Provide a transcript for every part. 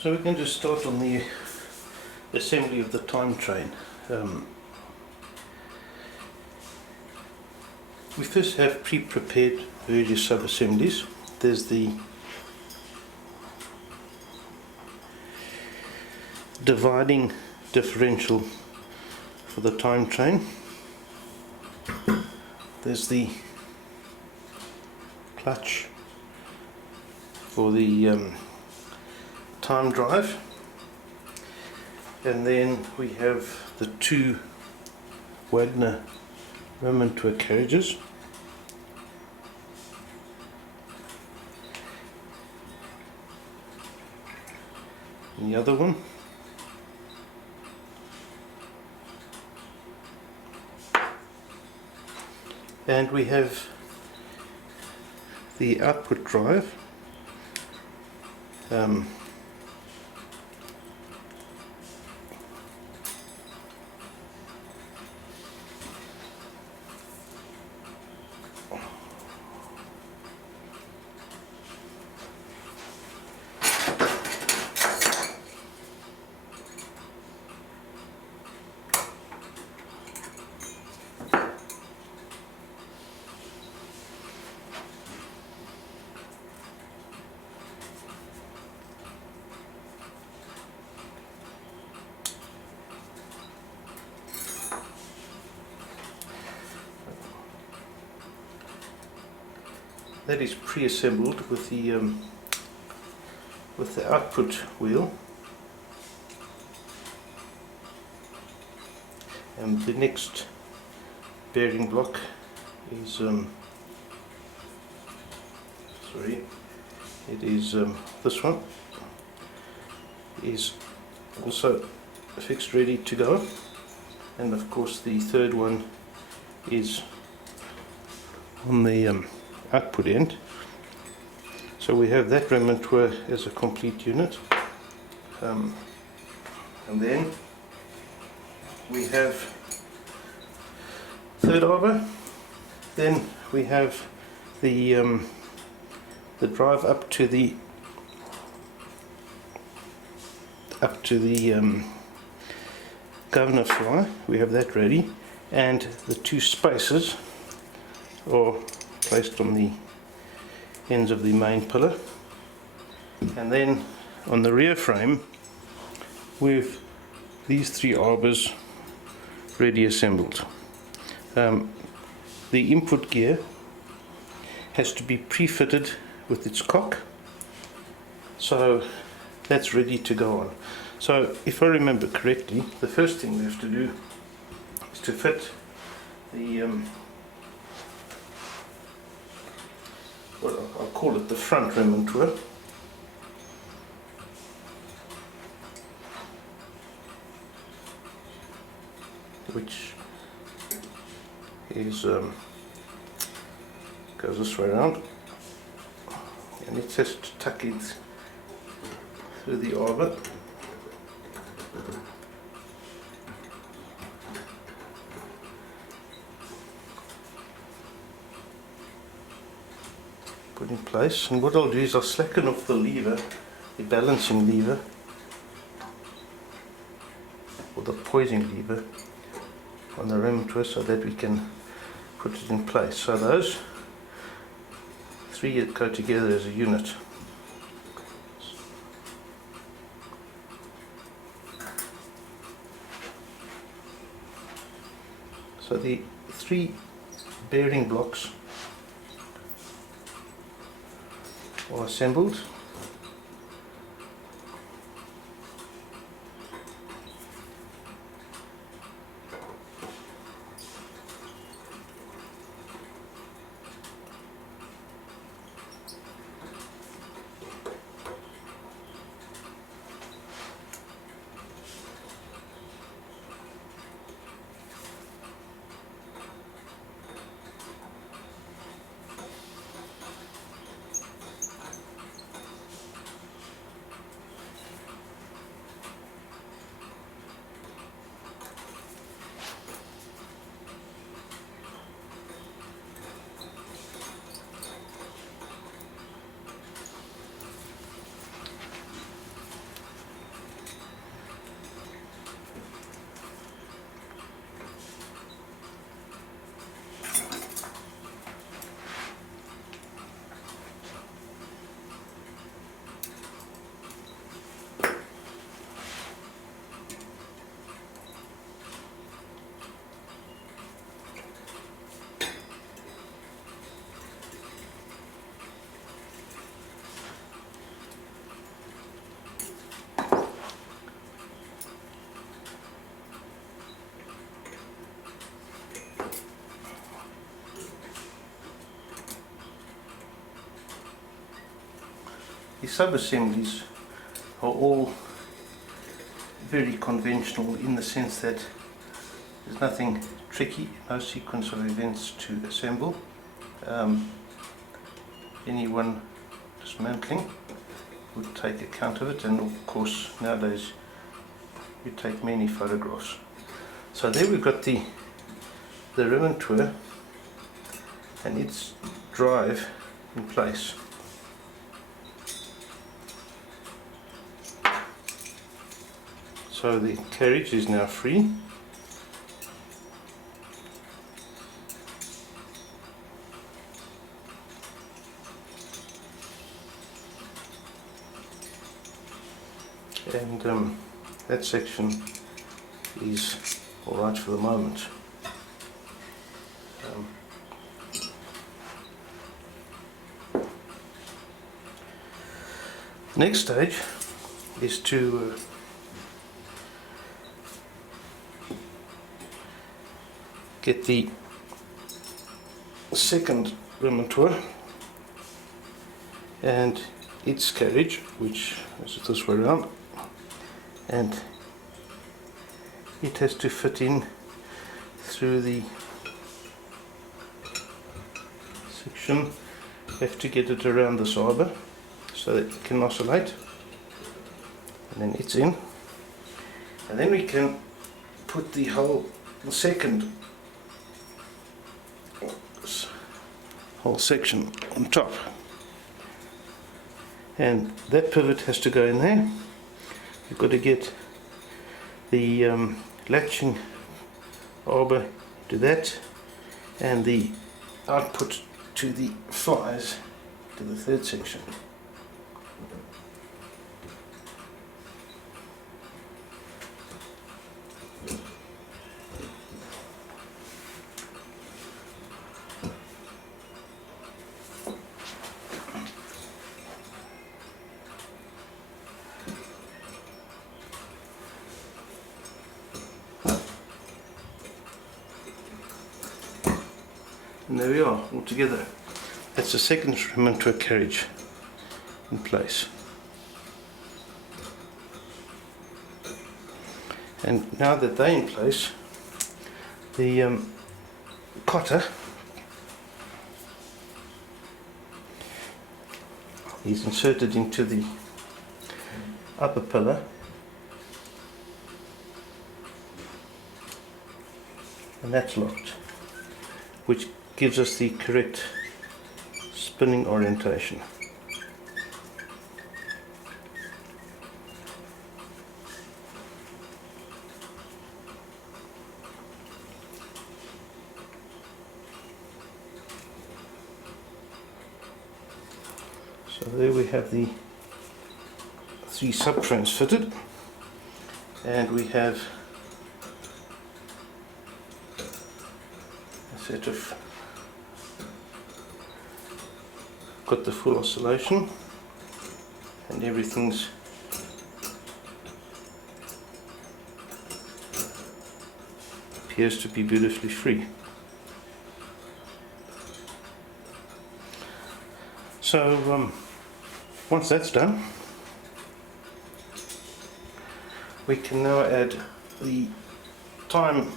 So we're going to start on the assembly of the time train. We first have pre-prepared various sub-assemblies. There's the dividing differential for the time train. There's the clutch for the time drive, and then we have the two Wagner rim and tour carriages. And the other one, and we have the output drive, that is pre-assembled with the output wheel, and the next bearing block is this one is also fixed, ready to go, and of course the third one is on the output end. So we have that rim and tour as a complete unit, and then we have third arbor. Then we have the drive up to the governor fly. We have that ready, and the two spaces are placed on the ends of the main pillar. And then on the rear frame with these three arbors ready assembled. The input gear has to be pre-fitted with its cock, so that's ready to go on. So if I remember correctly, the first thing we have to do is to fit the I'll call it the front rim and tour, which is goes this way around, and it has to tuck in through the arbor. Put in place, and what I'll do is I'll slacken off the lever, the balancing lever, or the poising lever on the rim twist, so that we can put it in place. So those three go together as a unit. So the three bearing blocks are assembled. sub-assemblies are all very conventional in the sense that there's nothing tricky, no sequence of events to assemble. Any one dismantling would take account of it, and of course nowadays you take many photographs. So there we've got the ribbon tour and its drive in place. So the carriage is now free. And that section is alright for the moment. Next stage is to get the second remontoir and its carriage, which is this way around, and it has to fit in through the section. You have to get it around this arbor so that it can oscillate, and then it's in, and then we can put the second whole section on top, and that pivot has to go in there. You've got to get the latching arbor to that, and the output to the flies to the third section. And there we are, all together. That's the second instrument to a carriage in place. And now that they're in place, the cotter is inserted into the upper pillar, and that's locked, which gives us the correct spinning orientation. So there we have the 3 sub-trains fitted, and we have a set of got the full oscillation, and everything's appears to be beautifully free. So once that's done, we can now add the time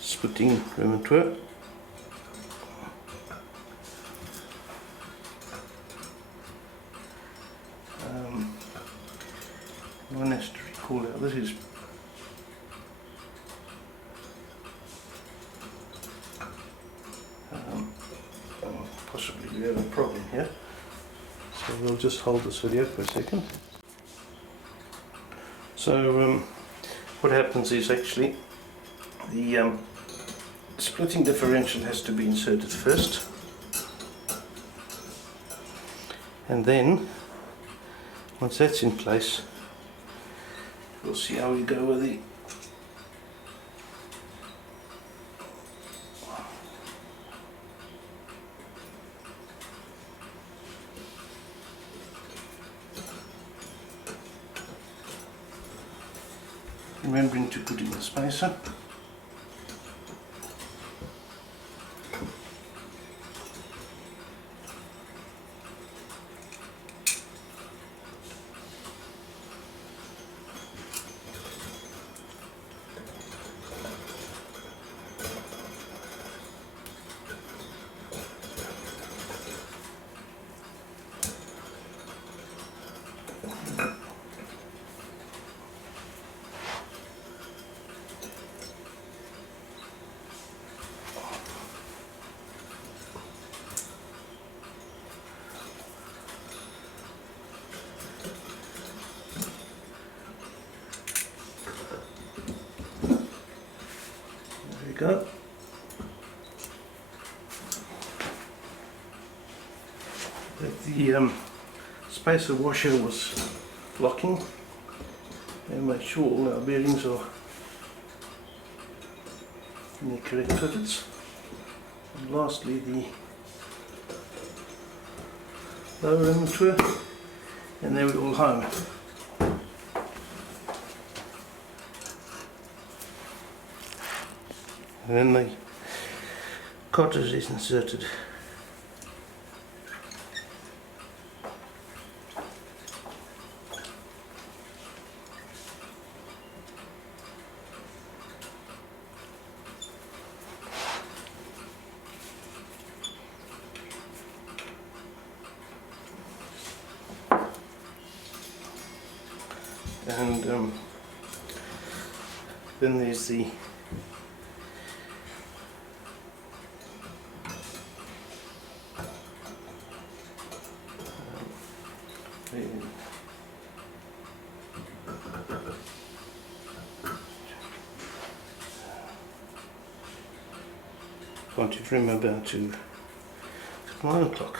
splitting remontoir. One has to recall out this is possibly we have a problem here, so we'll just hold this video for a second. So what happens is actually the splitting differential has to be inserted first, and then once that's in place, we'll see how we go with the remembering to put in the spacer. There we go. The spacer washer was locking, and make sure all our bearings are in the correct pivots. And lastly, the lower limit were, and they were all home. And then the cartridge is inserted. And then there's the can't you remember to 9 o'clock?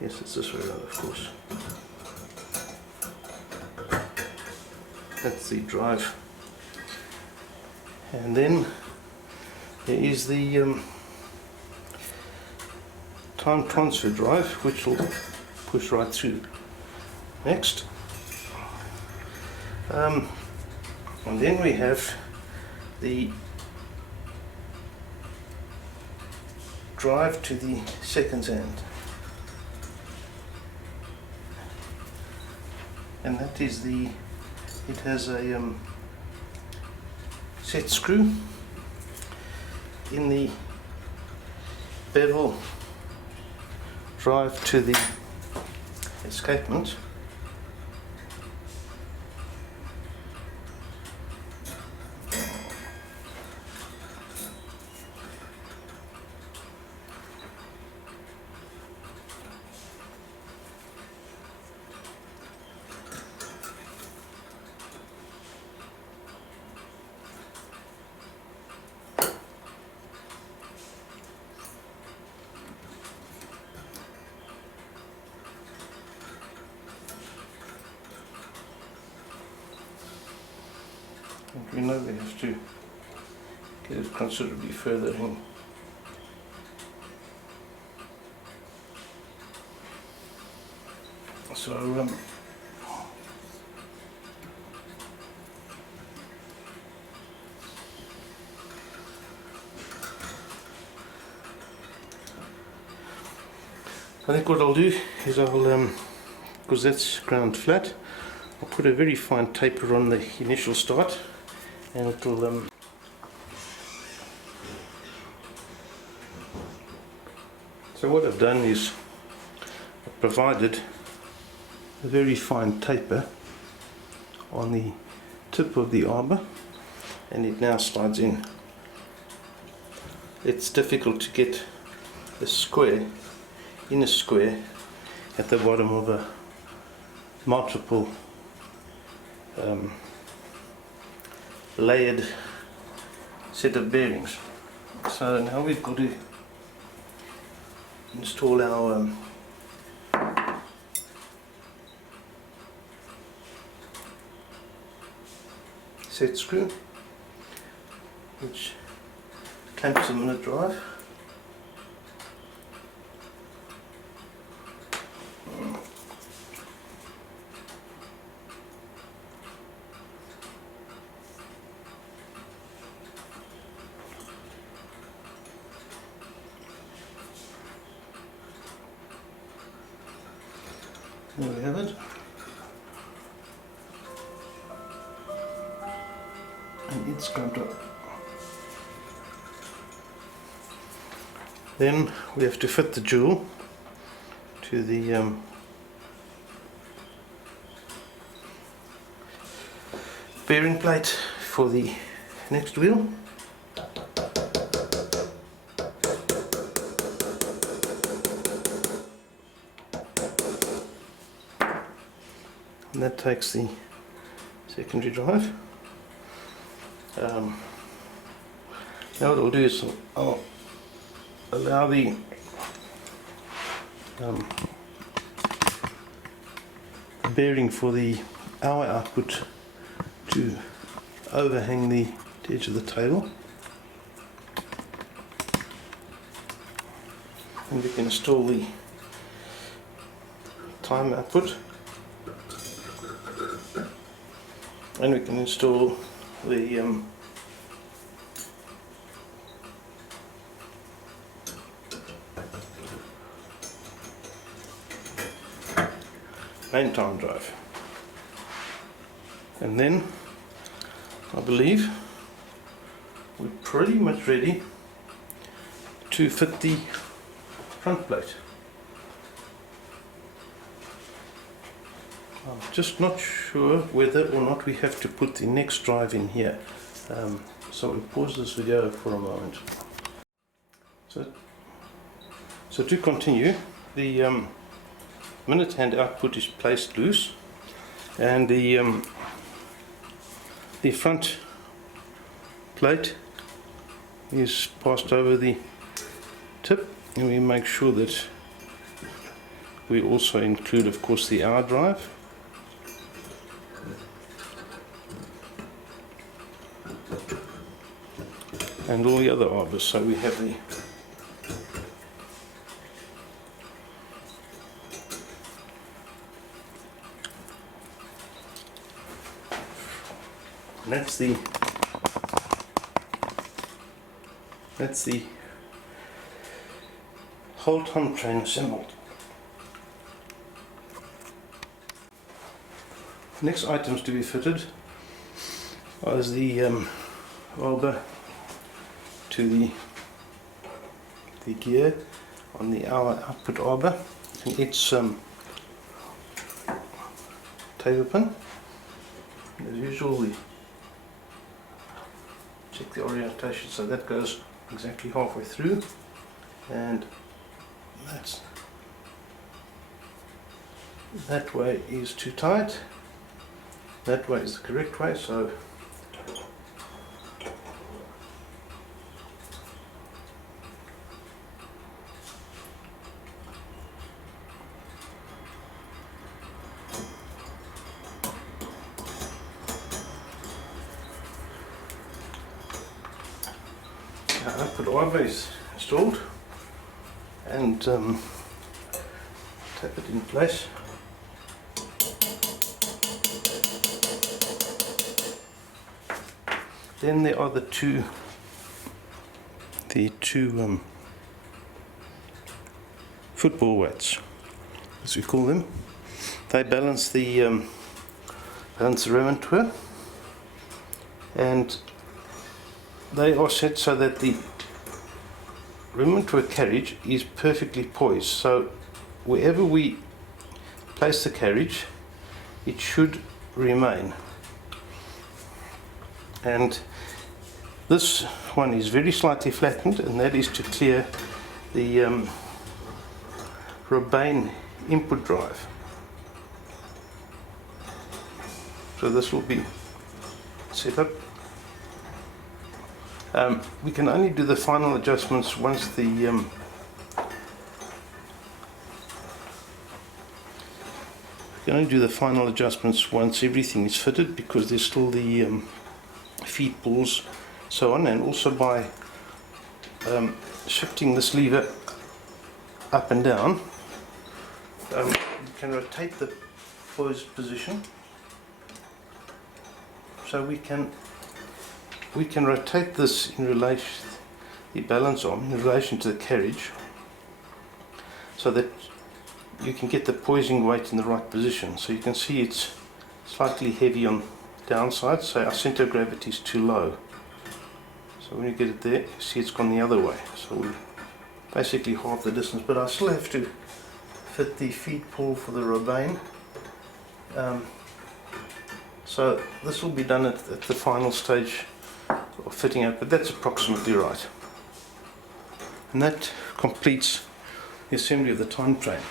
Yes, it's this way around, of course. That's the drive, and then there is the time transfer drive, which will push right through. Next, and then we have the drive to the seconds end, and that is it has a set screw in the bevel drive to the escapement. And we know we have to get it considerably further in. So I think what I'll do is because that's ground flat, I'll put a very fine taper on the initial start, and it'll so what I've done is I've provided a very fine taper on the tip of the arbor, and it now slides in. It's difficult to get a square in a square at the bottom of a multiple layered set of bearings. So now we've got to install our set screw, which clamps them in the drive. There we have it. And it's clamped up. Then we have to fit the jewel to the bearing plate for the next wheel. And that takes the secondary drive. Now what I'll do is I'll allow the bearing for the hour output to overhang the edge of the table, and we can install the time output, and we can install the main time drive. And then I believe we're pretty much ready to fit the front plate. I'm just not sure whether or not we have to put the next drive in here. So we'll pause this video for a moment. So to continue, the minute hand output is placed loose, and the front plate is passed over the tip, and we make sure that we also include, of course, the hour drive. And all the other arbors. So we have the that's the whole tom train assembled. Next items to be fitted is the arbor to the gear on the hour output arbor, and its taper pin. As usual, we check the orientation so that goes exactly halfway through, and that way is too tight, that way is the correct way. So output arbor is installed, and tap it in place. Then there are the two football weights, as we call them. They balance the rementour, and they are set so that the rementour carriage is perfectly poised. So wherever we place the carriage, it should remain. And this one is very slightly flattened, and that is to clear the Robane input drive. So this will be set up. We can only do the final adjustments once once everything is fitted, because there's still the feed pulls, so on, and also by shifting this lever up and down, you can rotate the poised position. So we can rotate this in relation, the balance arm in relation to the carriage, so that you can get the poising weight in the right position. So you can see it's slightly heavy on the downside, so our center of gravity is too low. So when you get it there, you see it's gone the other way. So we basically half the distance, but I still have to fit the feed pull for the Robane So this will be done at the final stage of fitting out, but that's approximately right. And that completes the assembly of the time frame.